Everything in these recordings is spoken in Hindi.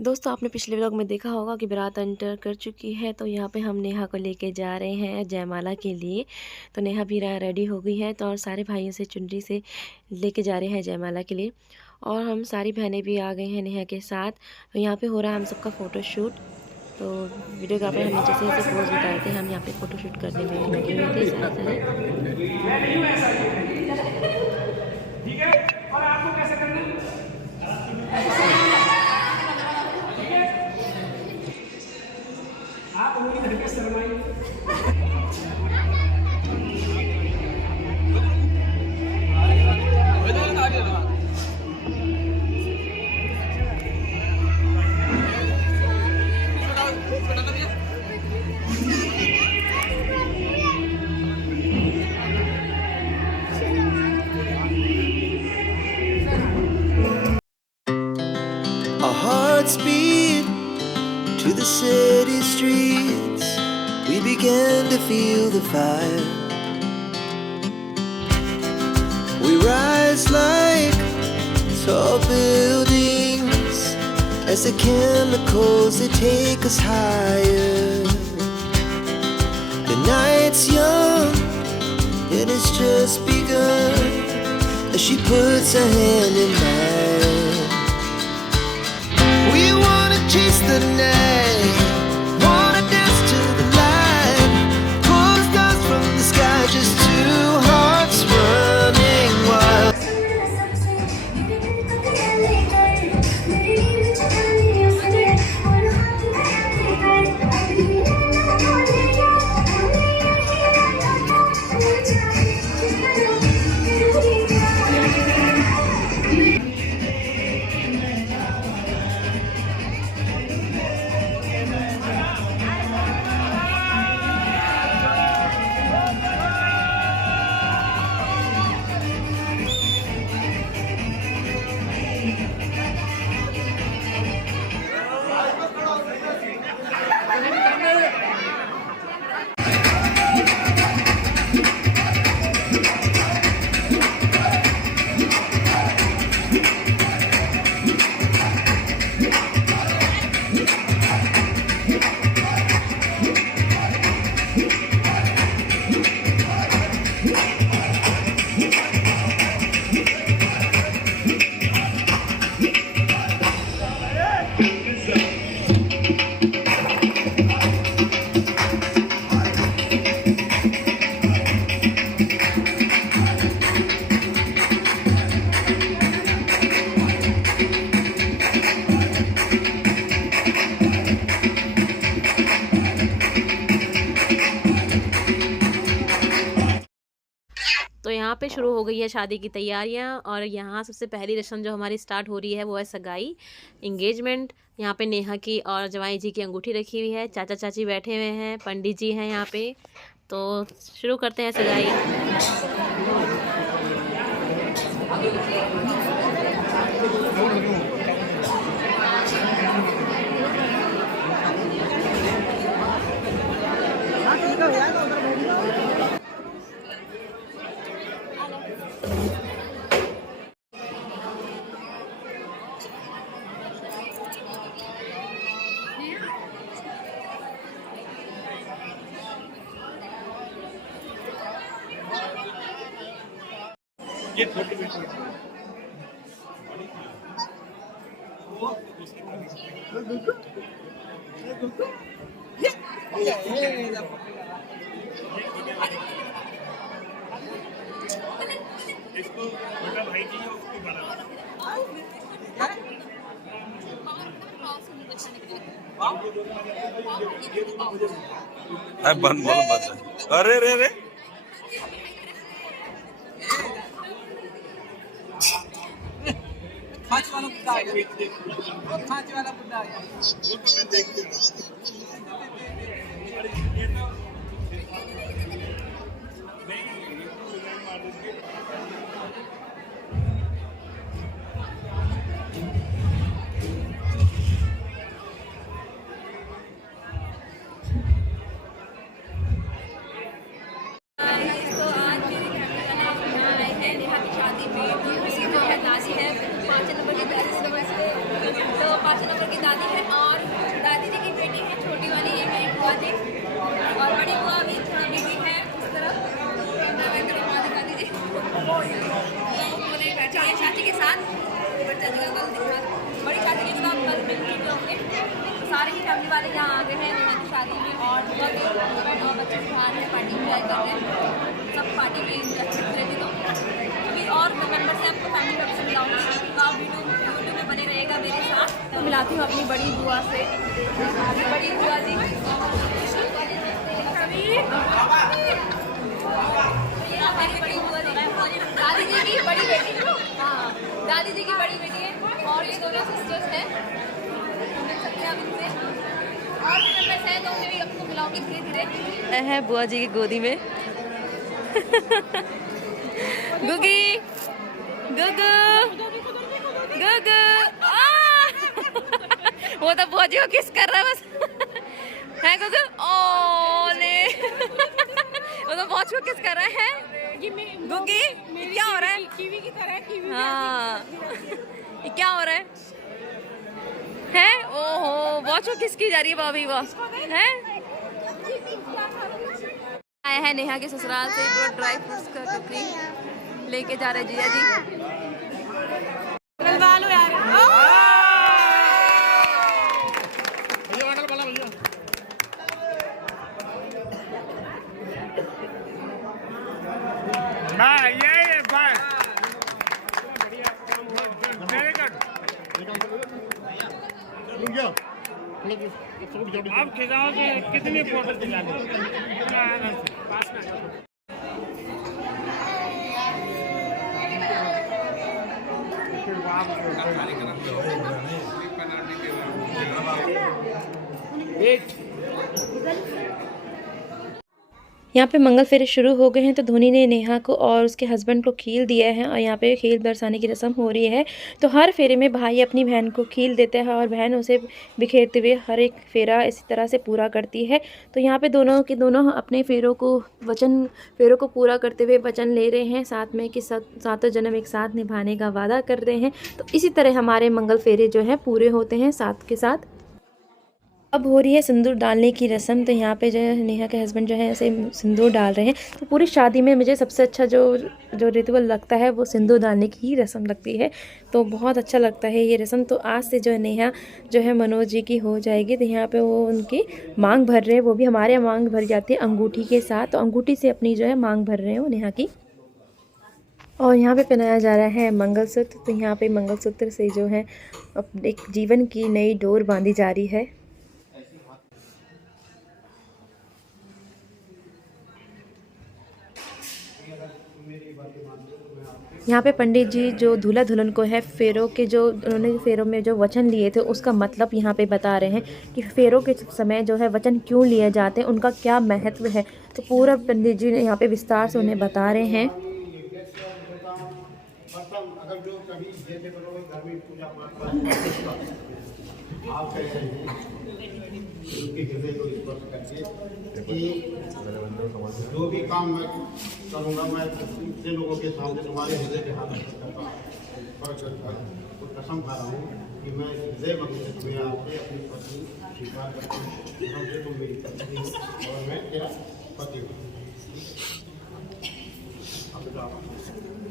दोस्तों आपने पिछले व्लॉग में देखा होगा कि बारात एंटर कर चुकी है। तो यहाँ पे हम नेहा को लेके जा रहे हैं जयमाला के लिए। तो नेहा भी रेडी हो गई है, तो और सारे भाइयों से चुनरी से लेके जा रहे हैं जयमाला के लिए। और हम सारी बहनें भी आ गई हैं नेहा के साथ। तो यहाँ पे हो रहा है हम सबका फ़ोटोशूट। तो वीडियोग्राफर हमें जैसे जैसे पोज बता रहे थे, हम यहाँ पे फ़ोटोशूट करने में लगे हुए थे सारे सारे। ठीक है, और आपको कैसे करना है? आप उंगली धर के शर्माइए। Our hearts beat to the city streets. We began to feel the fire. We rise like tall buildings as the chemicals, they take us higher. The night's young and it's just begun as she puts her hand in mine. We wanna chase the night, wanna dance to the light, pull the stars from the sky, just two hearts running wild. तो यहाँ पे शुरू हो गई है शादी की तैयारियाँ। और यहाँ सबसे पहली रस्म जो हमारी स्टार्ट हो रही है वो है सगाई, इंगेजमेंट। यहाँ पे नेहा की और जवाई जी की अंगूठी रखी हुई है, चाचा चाची बैठे हुए हैं, पंडित जी हैं यहाँ पे। तो शुरू करते हैं सगाई। ये छोटी बेटी इसको छोटा भाई जी है, उसको बड़ा बंद बोलो बंद। अरे रे रे खांच वाला बुड्ढा आ गया, खांच वाला बुड्ढा आ गया। वो तो मैं देखती हूँ। शादी में उसी जो है दादी है 5 नंबर की दादी से, तो 5 नंबर की दादी है। वाले यहाँ आ गए हैं नेहा की शादी में और बहुत ही हस्बैंड और बच्चे बाहर हैं, पार्टी इंजॉय कर रहे हैं। सब पार्टी में अच्छी रहती तो अभी और मेम्बर से आपको फैमिली मेम्बर से मिलाऊंगी, तो आप वीडियो में बने रहेगा मेरे साथ। तो मिलाती हूँ अपनी बड़ी बुआ से, बड़ी बुआ जी, हमारी बड़ी बुआ जी, दादी जी की बड़ी बेटी, हाँ दादी जी की बड़ी बेटी है और ये दोनों सिस्टर्स हैं, मिल सकते हैं आप इनसे। और भी मेम्बर्स हैं तो उन्हें भी आपको मिलाऊंगी धीरे धीरे। है बुआ जी की गोदी में गुगी गुगु गुगु वो तो बुआ जी को किस कर रहा है बस है गुगु ओले वो तो बुआ जी को किस कर रहा है गुगी क्या हो रहा है कीवी की तरह कीवी। हाँ ये क्या हो रहा है ओहो बुआ जी को किस की जा रही है भाभी वो है आया है नेहा के ससुराल से पूरा ड्राई फ्रूट्स का टोकरी लेके जा रहे जिया जी। आप खिलाओ कि कितनी फोटो दिलाने पास में यहाँ पे मंगल फेरे शुरू हो गए हैं तो धोनी ने नेहा को और उसके हस्बैंड को खील दिया है और यहाँ पे खील बरसाने की रस्म हो रही है। तो हर फेरे में भाई अपनी बहन को खील देता है और बहन उसे बिखेरते हुए हर एक फेरा इसी तरह से पूरा करती है। तो यहाँ पे दोनों अपने फेरों को पूरा करते हुए वचन ले रहे हैं साथ में कि सातों जन्म एक साथ निभाने का वादा कर रहे हैं। तो इसी तरह हमारे मंगल फेरे जो है पूरे होते हैं साथ के साथ। अब हो रही है सिंदूर डालने की रस्म। तो यहाँ पे जो है नेहा के हस्बैंड जो है ऐसे सिंदूर डाल रहे हैं। तो पूरी शादी में मुझे सबसे अच्छा जो रिचुअल लगता है वो सिंदूर डालने की ही रस्म लगती है। तो बहुत अच्छा लगता है ये रस्म। तो आज से जो है नेहा जो है मनोज जी की हो जाएगी। तो यहाँ पे वो उनकी मांग भर रहे हैं, वो भी हमारे यहाँ मांग भर जाती है अंगूठी के साथ। तो अंगूठी से अपनी जो है मांग भर रहे हैं वो नेहा की। और यहाँ पे पहनाया जा रहा है मंगलसूत्र। तो यहाँ पे मंगलसूत्र से जो है एक जीवन की नई डोर बांधी जा रही है। यहाँ पे पंडित जी जो दूल्हा दुल्हन को है फेरों के जो उन्होंने फेरों में जो वचन लिए थे उसका मतलब यहाँ पे बता रहे हैं कि फेरों के समय जो है वचन क्यों लिए जाते हैं, उनका क्या महत्व है। तो पूरा पंडित जी यहाँ पे विस्तार से उन्हें बता रहे हैं। जो भी काम मैं करूँगा मैं इतने लोगों के सामने तुम्हारे हृदय के हाथ कसम खा रहा हूँ कि मैं हृदय मंदिर से तुम्हें आपसे अपनी पत्नी स्वीकार करता हूँ। हमसे तुम मेरी पत्नी हो और मैं तेरा पति हूँ।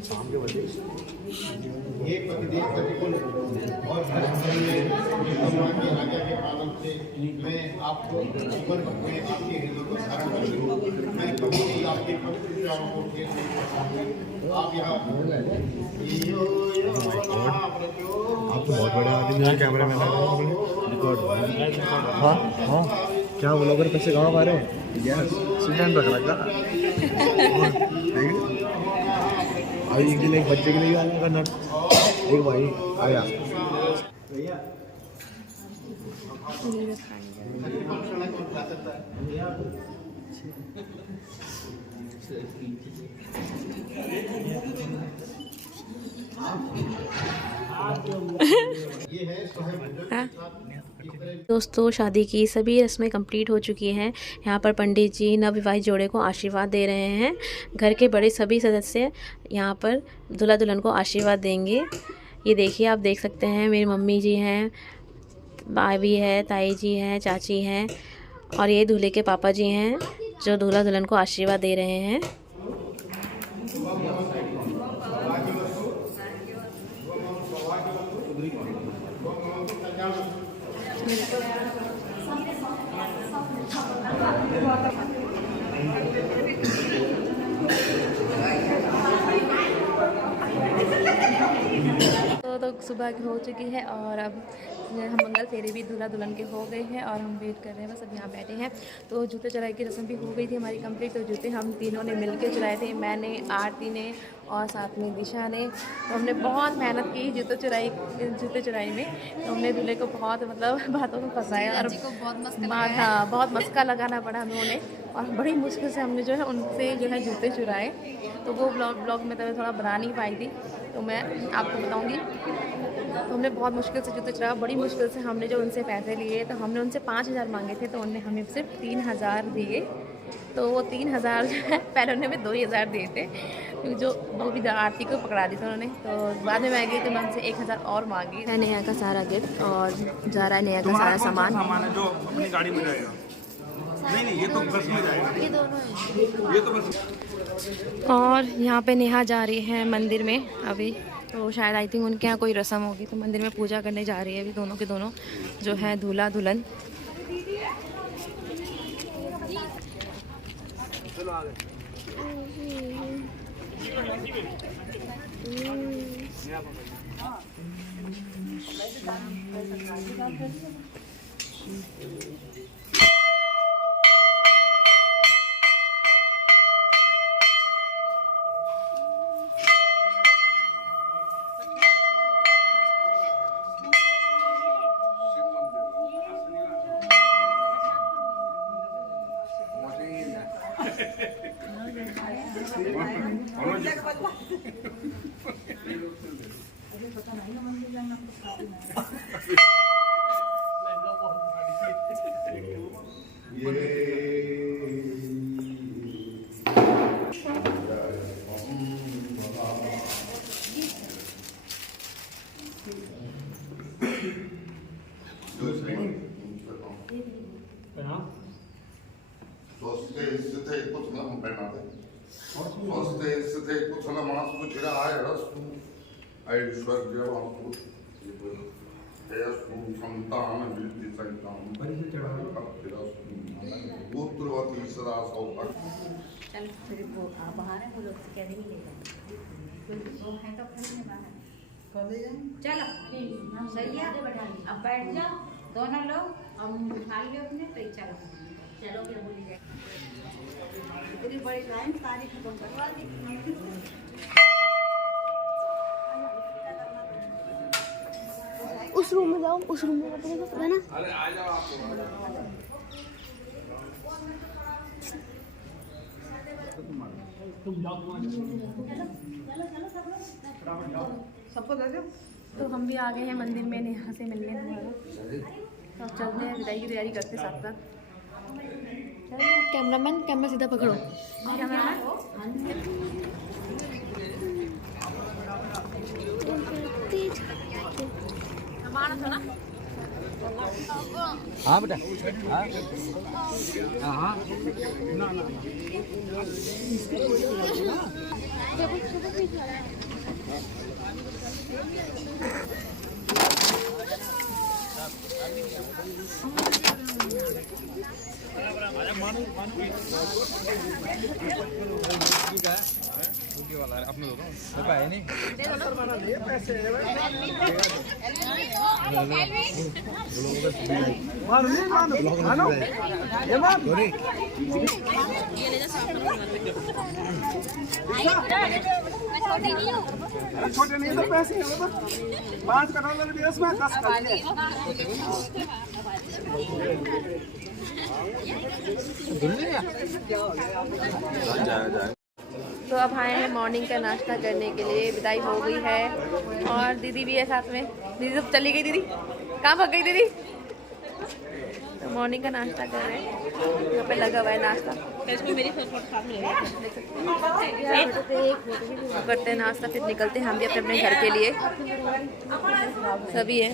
शाम के बजे ये पतिदेव प्रतिकूल और के आज्ञा के पालन से मैं आपको जीवन भर में आपके हृदय को धारण करूँगा। मैं कभी भी आपके पवित्र विचारों को ठेस नहीं पहुँचाऊंगी। आप यहाँ आप तो बहुत बड़े आदमी हैं, कैमरे में रिकॉर्ड। हाँ हाँ क्या ब्लॉगर पैसे कहाँ पा रहे हैं? यस स्टूडेंट रख लगा। अभी एक दिन एक बच्चे के लिए आया करना एक भाई आया। दोस्तों शादी की सभी रस्में कंप्लीट हो चुकी हैं। यहाँ पर पंडित जी नवविवाहित जोड़े को आशीर्वाद दे रहे हैं। घर के बड़े सभी सदस्य यहाँ पर दूल्हा दुल्हन को आशीर्वाद देंगे। ये देखिए आप देख सकते हैं मेरी मम्मी जी हैं, भाभी है, ताई जी हैं, चाची हैं और ये दूल्हे के पापा जी हैं जो दूल्हा दुल्हन को आशीर्वाद दे रहे हैं। सुबह हो चुकी है और अब हम मंगल फेरे भी दूल्हा दुल्हन के हो गए हैं और हम वेट कर रहे हैं, बस अब यहाँ बैठे हैं। तो जूते चढ़ाई की रस्म भी हो गई थी हमारी कंप्लीट। तो जूते हम तीनों ने मिलकर चढ़ाए थे, मैंने, आरती ने और साथ में दिशा ने। तो हमने बहुत मेहनत की जूते चढ़ाई में। तो हमने दूल्हे को बहुत मतलब बातों में फंसाया और बहुत मस्का लगाना पड़ा हमें और बड़ी मुश्किल से हमने जो है उनसे जो है जूते चुराए। तो वो ब्लॉग में तो थोड़ा बना नहीं पाई थी, तो मैं आपको बताऊंगी। तो हमने बहुत मुश्किल से जूते चुराया, बड़ी मुश्किल से हमने जो उनसे पैसे लिए। तो हमने उनसे 5,000 मांगे थे, तो उन्होंने हमें सिर्फ 3,000 दिए। तो वो 3,000 जो है पहले उन्होंने 2,000 दिए थे, जो वो भी आरती को पकड़ा दी थी उन्होंने। तो बाद में मैं गई तो मैं उनसे 1,000 और मांगी। है नेहा का सारा गिफ्ट और जा रहा है नेहा का सारा सामान है जो अपनी गाड़ी में जाएगा। नहीं, ये तो बस में जाएगा, ये दोनों है, ये तो बस। और यहाँ पे नेहा जा रही है मंदिर में अभी। तो शायद आई थिंक उनके यहाँ कोई रस्म होगी, तो मंदिर में पूजा करने जा रही है अभी दोनों के दोनों जो है दूल्हा दुल्हन। चलो सही है, अब बैठ जाओ दोनों लोग, अब उठा लियो अपने पे। चलो चलो क्या बोली जाए, इतनी बड़ी लाइन सारी खत्म करवा दी। उस रूम में जाओ, उस रूम में है ना। अरे आ जाओ आप सबको दे दो। तो हम भी आ गए हैं मंदिर में नेहा से मिलने हमारा। तो अब चलते हैं, विदाई की तैयारी करते साथ साथ। कैमरामैन कैमरा सीधा पकड़ो। हाँ बेटा, हाँ अपने दो है नहीं छोटे नहीं तो पैसे 5 का डॉलर भी उसमें 10 का तो अब आए हैं मॉर्निंग का नाश्ता करने के लिए। विदाई हो गई है और दीदी भी है साथ में। दीदी तो चली गई, दीदी कहाँ भाग गई दीदी? तो मॉर्निंग का नाश्ता कर रहे हैं, यहाँ पे लगा हुआ है नाश्ता। करते हैं नाश्ता, फिर निकलते हैं हम भी अपने अपने घर के लिए। सभी है।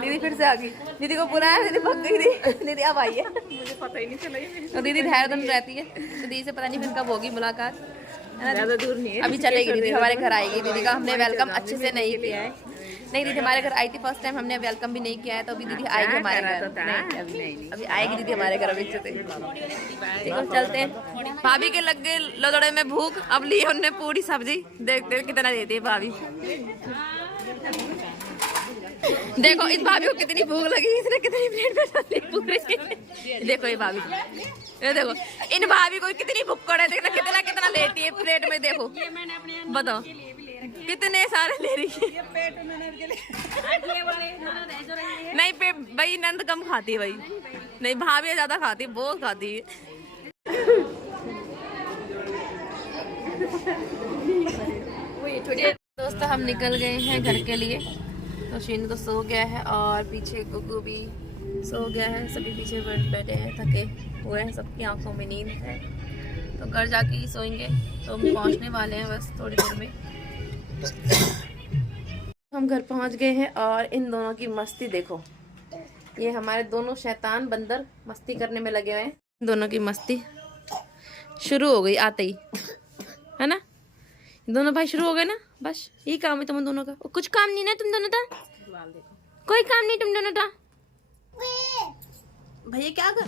दीदी फिर से आ गई, दीदी को बुरा है, दीदी भाग गई थी, दीदी अब आई है, मुझे पता ही नहीं चला। तो दीदी देहरादून रहती है, तो दीदी से पता नहीं फिर कब होगी मुलाकात, ज़्यादा दूर नहीं है। अभी चलेगी दीदी, हमारे घर आएगी। दीदी का हमने वेलकम अच्छे से नहीं किया है। नहीं, दीदी हमारे घर आई थी फर्स्ट टाइम, हमने वेलकम भी नहीं किया है। तो अभी दीदी आएगी हमारे घर। अभी आएगी दीदी हमारे घर अभी से। ठीक है, चलते हैं। भाभी के लग गए लदड़े में भूख, अब लिए उनने पूरी सब्जी। देखते कितना देती है भाभी। देखो इस भाभी को कितनी भूख लगी, इसने कितनी प्लेट में डाली पूरी। देखो ये भाभी, ये देखो इन भाभी को कितनी भुक्कड़ है, देखना कितना कितना लेती है प्लेट में। देखो बताओ कितने सारे ले रही है। नहीं पे भाई नंद कम खाती है भाई, नहीं भाभी ज्यादा खाती है, बहुत खाती है। दोस्तों हम निकल गए हैं घर के लिए। तो शीनू तो सो गया है और पीछे गुगू भी सो गया है, सभी पीछे बैठे हैं, थके हुए हैं, सबकी आंखों में नींद है। तो घर जाके ही सोएंगे। तो हम पहुंचने वाले हैं बस थोड़ी देर में। हम घर पहुंच गए हैं और इन दोनों की मस्ती देखो। ये हमारे दोनों शैतान बंदर मस्ती करने में लगे हुए हैं। दोनों की मस्ती शुरू हो गई आते ही, है ना? दोनों भाई शुरू हो गए ना, बस यही काम है तुम दोनों का। कुछ काम नहीं ना तुम दोनों का, कोई काम नहीं तुम दोनों का। भैया क्या कर